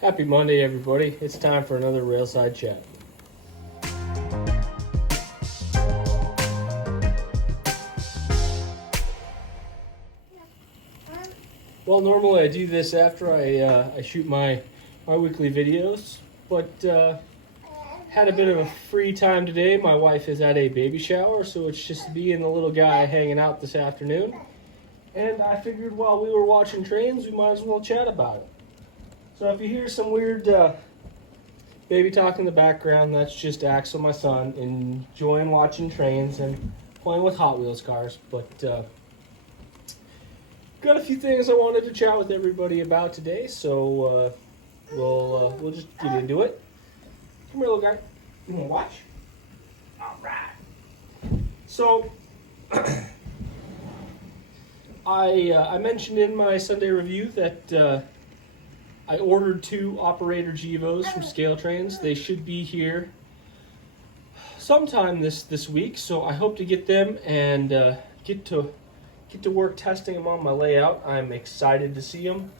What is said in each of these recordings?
Happy Monday, everybody. It's time for another Railside chat. Well, normally I do this after I shoot my weekly videos, but had a bit of a free time today. My wife is at a baby shower, so it's just me and the little guy hanging out this afternoon. And I figured while we were watching trains, we might as well chat about it. So if you hear some weird baby talk in the background, that's just Axel, my son, enjoying watching trains and playing with Hot Wheels cars. But got a few things I wanted to chat with everybody about today, so we'll just get into it. Come here, little guy. You want to watch? All right. So I mentioned in my Sunday review that I ordered 2 operator Gevos from Scale Trains. They should be here sometime this week, so I hope to get them and get to work testing them on my layout. I'm excited to see them,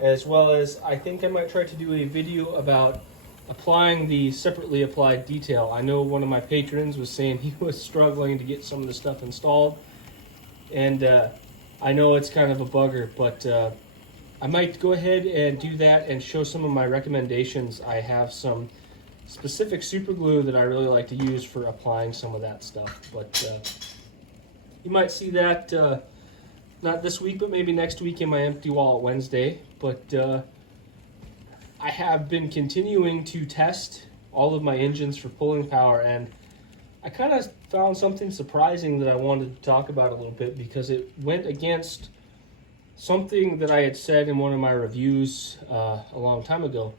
as well as I think I might try to do a video about applying the separately applied detail. I know one of my patrons was saying he was struggling to get some of the stuff installed, and I know it's kind of a bugger, but I might go ahead and do that and show some of my recommendations. I have some specific super glue that I really like to use for applying some of that stuff, but you might see that not this week, but maybe next week in my Empty Wallet Wednesday. But I have been continuing to test all of my engines for pulling power, and I kind of found something surprising that I wanted to talk about a little bit, because it went against something that I had said in one of my reviews a long time ago.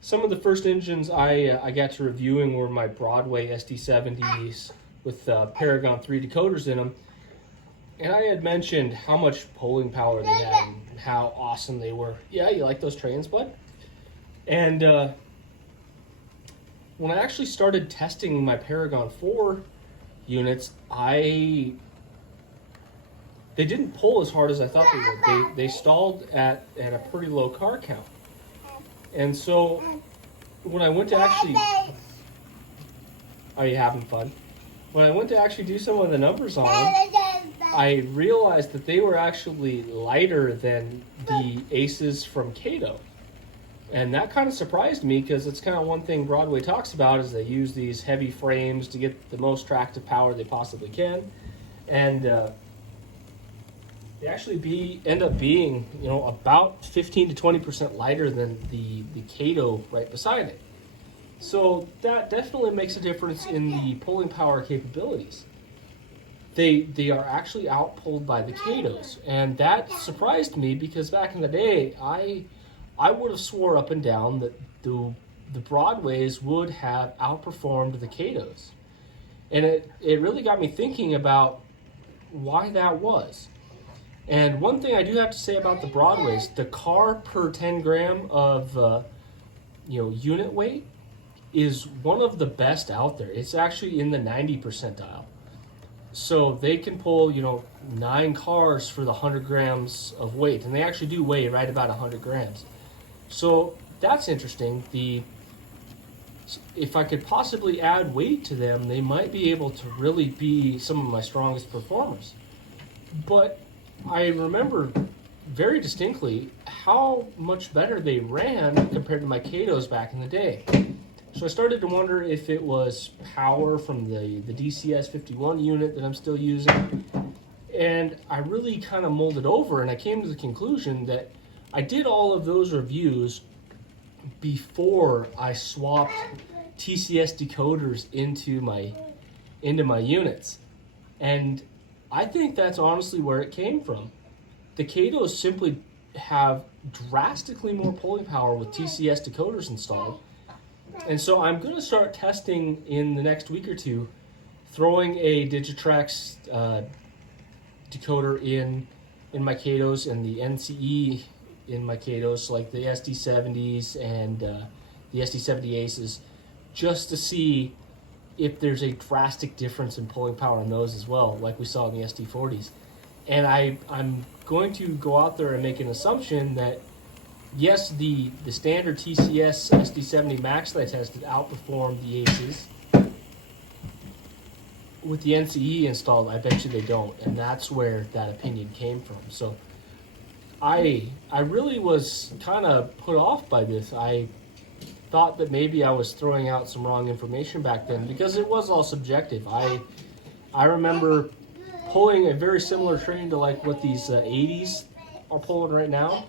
Some of the first engines I got to reviewing were my Broadway SD70s with Paragon 3 decoders in them. And I had mentioned how much pulling power they had and how awesome they were. Yeah, you like those trains, bud? And when I actually started testing my Paragon 4 units, they didn't pull as hard as I thought they would. They stalled at a pretty low car count. And so when I went to actually... Are you having fun? When I went to actually do some of the numbers on them, I realized that they were actually lighter than the Aces from Kato. And that kind of surprised me, because it's kind of one thing Broadway talks about, is they use these heavy frames to get the most tractive power they possibly can. And they actually end up being, about 15 to 20% lighter than the Kato right beside it. So that definitely makes a difference in the pulling power capabilities. They are actually outpulled by the Katos, and that surprised me, because back in the day, I would have swore up and down that the Broadways would have outperformed the Katos. And it really got me thinking about why that was. And one thing I do have to say about the Broadways, the car per 10 gram of unit weight is one of the best out there. It's actually in the 90 percentile. So they can pull 9 cars for the 100 grams of weight, and they actually do weigh right about 100 grams. So that's interesting. If I could possibly add weight to them, they might be able to really be some of my strongest performers. But I remember very distinctly how much better they ran compared to my Katos back in the day. So I started to wonder if it was power from the DCS 51 unit that I'm still using. And I really kind of mulled it over, and I came to the conclusion that I did all of those reviews before I swapped TCS decoders into my units. And I think that's honestly where it came from. The Katos simply have drastically more pulling power with TCS decoders installed. And so I'm going to start testing in the next week or two, throwing a Digitrax decoder in my Katos and the NCE in my Katos, like the SD70s and the SD70 Aces, just to see if there's a drastic difference in pulling power on those as well, like we saw in the SD40s. And I'm going to go out there and make an assumption that yes, the standard TCS SD70 Max that I tested outperformed the Aces. With the NCE installed, I bet you they don't, and that's where that opinion came from. So I really was kind of put off by this. I thought that maybe I was throwing out some wrong information back then because it was all subjective. I remember pulling a very similar train to like what these 80s are pulling right now,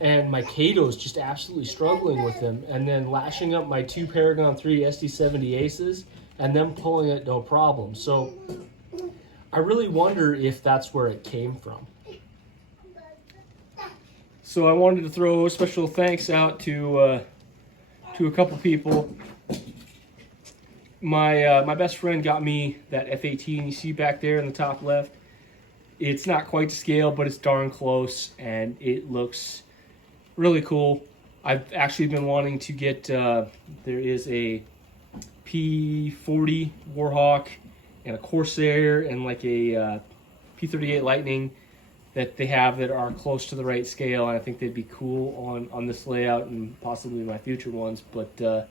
and my Kato's just absolutely struggling with them, and then lashing up my two Paragon 3 SD70 Aces and them pulling it no problem. So I really wonder if that's where it came from. So I wanted to throw a special thanks out to a couple people. My best friend got me that F18 you see back there in the top left. It's not quite to scale, but it's darn close, and it looks really cool. I've actually been wanting to get, there is a P40 Warhawk and a Corsair and like a P38 Lightning that they have that are close to the right scale, and I think they'd be cool on this layout and possibly my future ones. But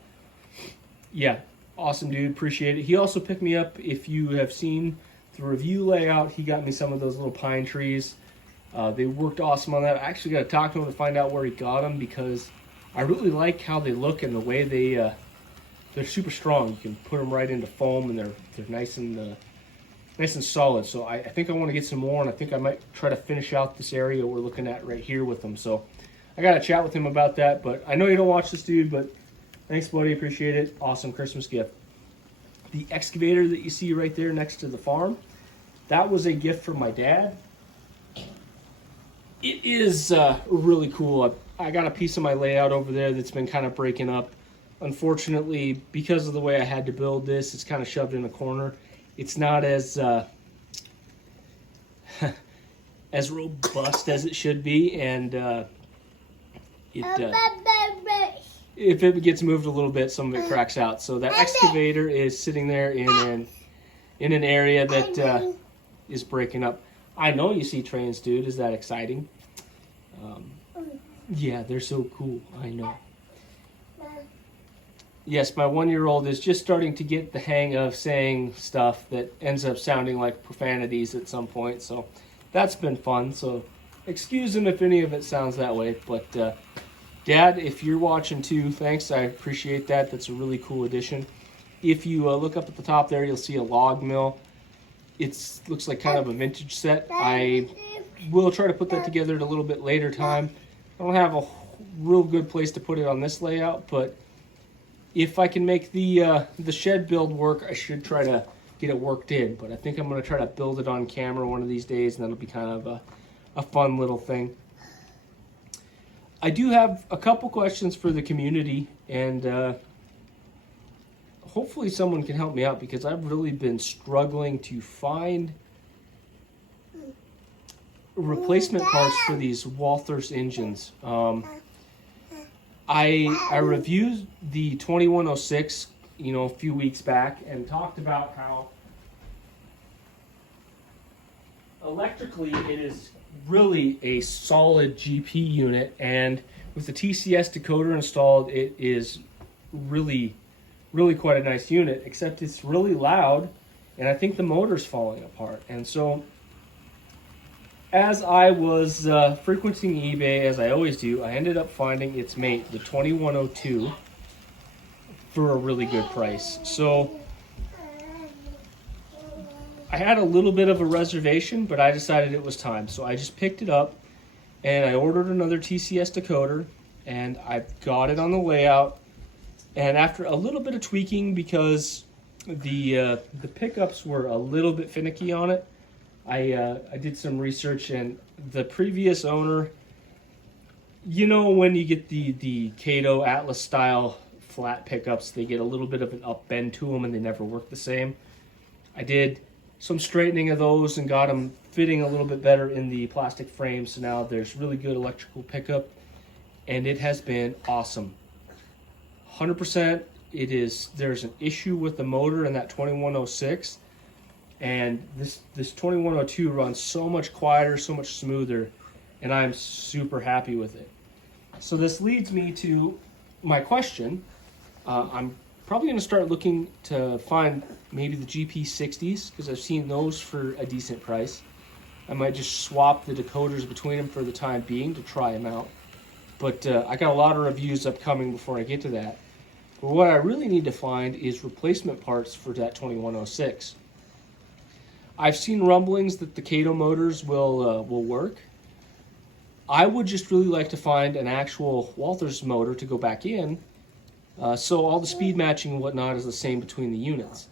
yeah, awesome dude, appreciate it. He also picked me up, if you have seen the review layout, he got me some of those little pine trees. They worked awesome on that. I actually got to talk to him to find out where he got them, because I really like how they look and the way they're super strong. You can put them right into foam, and they're nice and solid. So I think I want to get some more, and I think I might try to finish out this area we're looking at right here with them. So I got to chat with him about that. But I know you don't watch this, dude, but thanks, buddy. Appreciate it. Awesome Christmas gift. The excavator that you see right there next to the farm, that was a gift from my dad. It is really cool. I got a piece of my layout over there that's been kind of breaking up. Unfortunately, because of the way I had to build this, it's kind of shoved in a corner. It's not as as robust as it should be, and if it gets moved a little bit, some of it cracks out. So that excavator is sitting there in an area that is breaking up. I know you see trains, dude. Is that exciting? Yeah, they're so cool. I know. Yes, my 1-year-old is just starting to get the hang of saying stuff that ends up sounding like profanities at some point. So that's been fun. So excuse him if any of it sounds that way. But Dad, if you're watching too, thanks. I appreciate that. That's a really cool addition. If you look up at the top there, you'll see a log mill. It looks like kind of a vintage set. I will try to put that together at a little bit later time. I don't have a real good place to put it on this layout, but if I can make the shed build work, I should try to get it worked in. But I think I'm going to try to build it on camera one of these days, and that'll be kind of a fun little thing. I do have a couple questions for the community, and hopefully someone can help me out, because I've really been struggling to find replacement parts for these Walthers engines. I reviewed the 2106, a few weeks back, and talked about how electrically it is really a solid GP unit, and with the TCS decoder installed, it is really quite a nice unit, except it's really loud, and I think the motor's falling apart. And so as I was frequenting eBay, as I always do, I ended up finding its mate, the 2102, for a really good price. So I had a little bit of a reservation, but I decided it was time. So I just picked it up, and I ordered another TCS decoder, and I got it on the layout. And after a little bit of tweaking, because the pickups were a little bit finicky on it, I did some research, and the previous owner, when you get the Kato Atlas style flat pickups, they get a little bit of an up bend to them, and they never work the same. I did some straightening of those and got them fitting a little bit better in the plastic frame, so now there's really good electrical pickup, and it has been awesome. 100%. There's an issue with the motor in that 2106, and this 2102 runs so much quieter, so much smoother, and I'm super happy with it. So this leads me to my question. I'm probably going to start looking to find maybe the GP60s because I've seen those for a decent price. I might just swap the decoders between them for the time being to try them out. But I got a lot of reviews upcoming before I get to that. But what I really need to find is replacement parts for that 2106. I've seen rumblings that the Kato motors will work. I would just really like to find an actual Walthers motor to go back in, so all the speed matching and whatnot is the same between the units.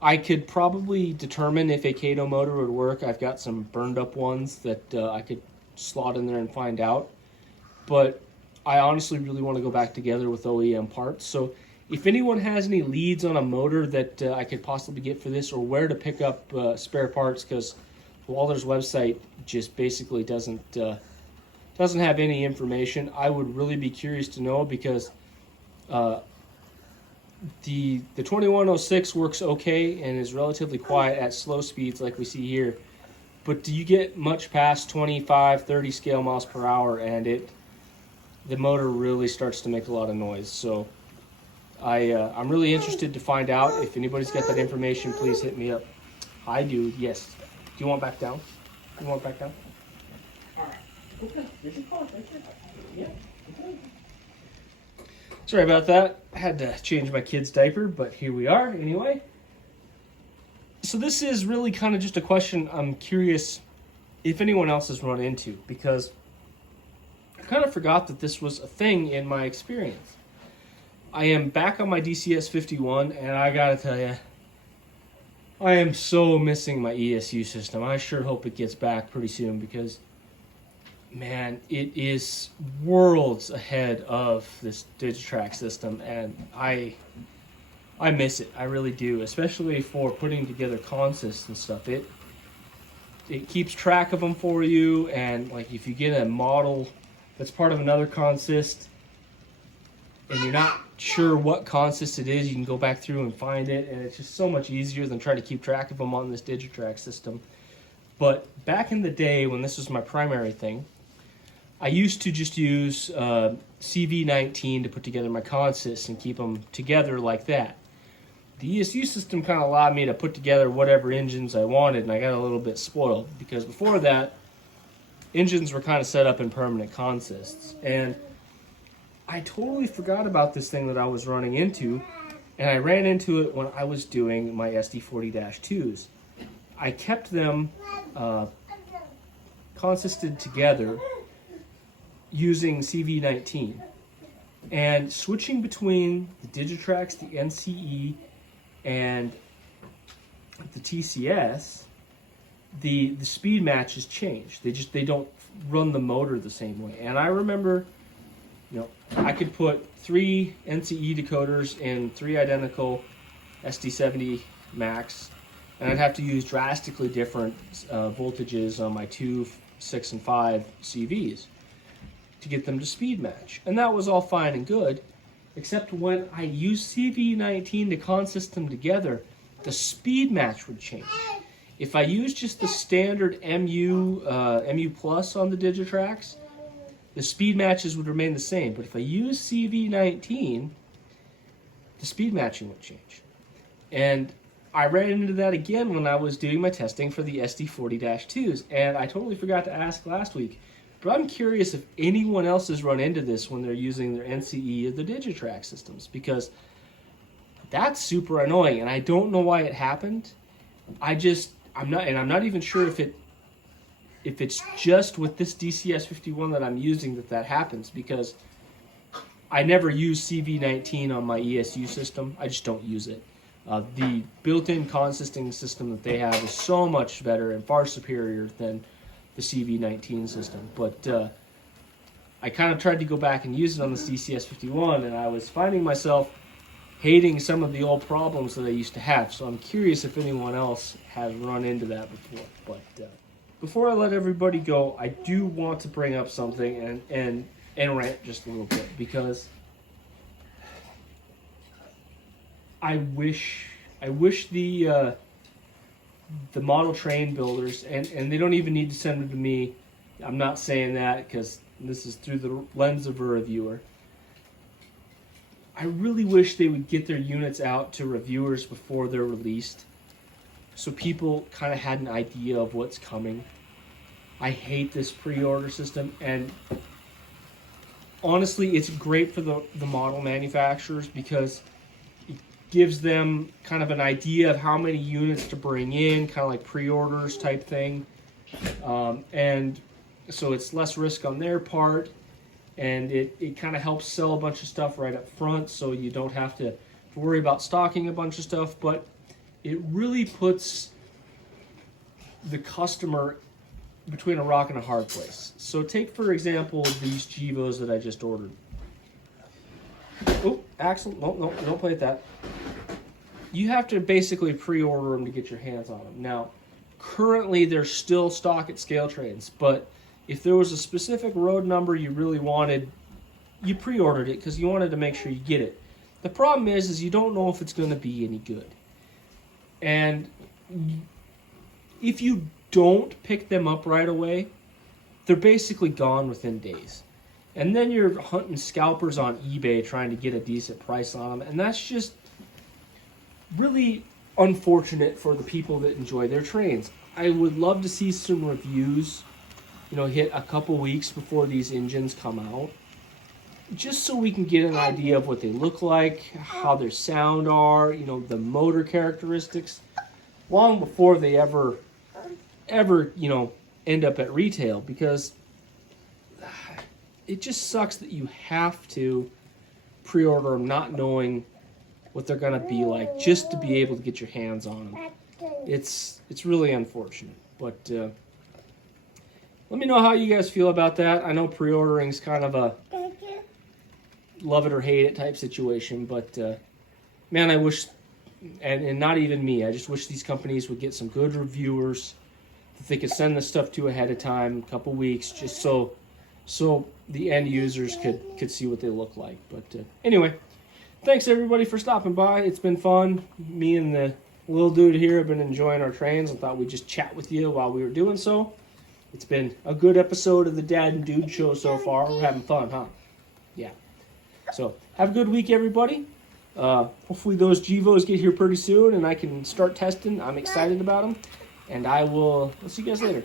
I could probably determine if a Kato motor would work. I've got some burned up ones that I could slot in there and find out. But I honestly really want to go back together with OEM parts. So if anyone has any leads on a motor that I could possibly get for this, or where to pick up spare parts, because Walthers' website just basically doesn't have any information, I would really be curious to know, because the 2106 works okay and is relatively quiet at slow speeds like we see here. But do you get much past 25, 30 scale miles per hour and the motor really starts to make a lot of noise. So I'm really interested to find out. If anybody's got that information, please hit me up. Hi, dude. Yes. Do you want back down? You want back down? All right. Okay. Here's your car right there. Yeah. Okay. Sorry about that. I had to change my kid's diaper, but here we are anyway. So this is really kind of just a question I'm curious if anyone else has run into, because I kind of forgot that this was a thing in my experience. I am back on my DCS 51, and I gotta tell you, I am so missing my ESU system. I sure hope it gets back pretty soon, because man, it is worlds ahead of this Digitrax system, and I miss it. I really do, especially for putting together consists and stuff. It keeps track of them for you, and like if you get a model that's part of another consist and you're not sure what consist it is, you can go back through and find it, and it's just so much easier than trying to keep track of them on this Digitrax system. But back in the day when this was my primary thing, I used to just use CV19 to put together my consists and keep them together like that. The ESU system kind of allowed me to put together whatever engines I wanted, and I got a little bit spoiled, because before that, engines were kind of set up in permanent consists. And I totally forgot about this thing that I was running into, and I ran into it when I was doing my SD40-2s. I kept them consisted together using CV19, and switching between the Digitrax, the NCE, and the TCS, the speed matches change. They don't run the motor the same way. And I remember, I could put 3 NCE decoders in 3 identical SD70 Max, and I'd have to use drastically different voltages on my 2, 6, and 5 CVs to get them to speed match. And that was all fine and good, except when I used CV19 to consist them together, the speed match would change. If I used just the standard MU Plus on the Digitrax, the speed matches would remain the same. But if I use CV19, the speed matching would change. And I ran into that again when I was doing my testing for the SD40-2s, and I totally forgot to ask last week. But I'm curious if anyone else has run into this when they're using their NCE or the Digitrax systems, because that's super annoying, and I don't know why it happened. I'm not even sure if it's just with this DCS 51 that I'm using that happens, because I never use CV19 on my ESU system. I just don't use it. The built-in consisting system that they have is so much better and far superior than the CV19 system. But I kind of tried to go back and use it on the DCS 51, and I was finding myself hating some of the old problems that I used to have. So I'm curious if anyone else has run into that before. But before I let everybody go, I do want to bring up something and rant just a little bit, because I wish the model train builders, and they don't even need to send them to me. I'm not saying that because and this is through the lens of a reviewer, I really wish they would get their units out to reviewers before they're released, so people kind of had an idea of what's coming. I hate this pre-order system, and honestly, it's great for the model manufacturers because it gives them kind of an idea of how many units to bring in, kind of like pre-orders type thing. And so it's less risk on their part, and it kind of helps sell a bunch of stuff right up front, so you don't have to worry about stocking a bunch of stuff, but it really puts the customer between a rock and a hard place. So take, for example, these Gevos that I just ordered. Oh, Axel, no, don't play with that. You have to basically pre-order them to get your hands on them. Now, currently they're still stock at Scale Trains, but if there was a specific road number you really wanted, you pre-ordered it because you wanted to make sure you get it. The problem is you don't know if it's going to be any good. And if you don't pick them up right away, they're basically gone within days. And then you're hunting scalpers on eBay trying to get a decent price on them, and that's just really unfortunate for the people that enjoy their trains. I would love to see some reviews, hit a couple weeks before these engines come out, just so we can get an idea of what they look like, how their sound are, the motor characteristics, long before they ever end up at retail, because it just sucks that you have to pre-order them not knowing what they're going to be like just to be able to get your hands on them. It's really unfortunate, but let me know how you guys feel about that. I know pre-ordering is kind of a love it or hate it type situation, but man, I wish, and not even me, I just wish these companies would get some good reviewers that they could send this stuff to ahead of time, a couple weeks, just so the end users could see what they look like. But anyway, thanks everybody for stopping by. It's been fun. Me and the little dude here have been enjoying our trains. I thought we'd just chat with you while we were doing so. It's been a good episode of the Dad and Dude Show so far. We're having fun, huh? Yeah. So have a good week, everybody. Hopefully those Gevos get here pretty soon and I can start testing. I'm excited about them. And I'll see you guys later.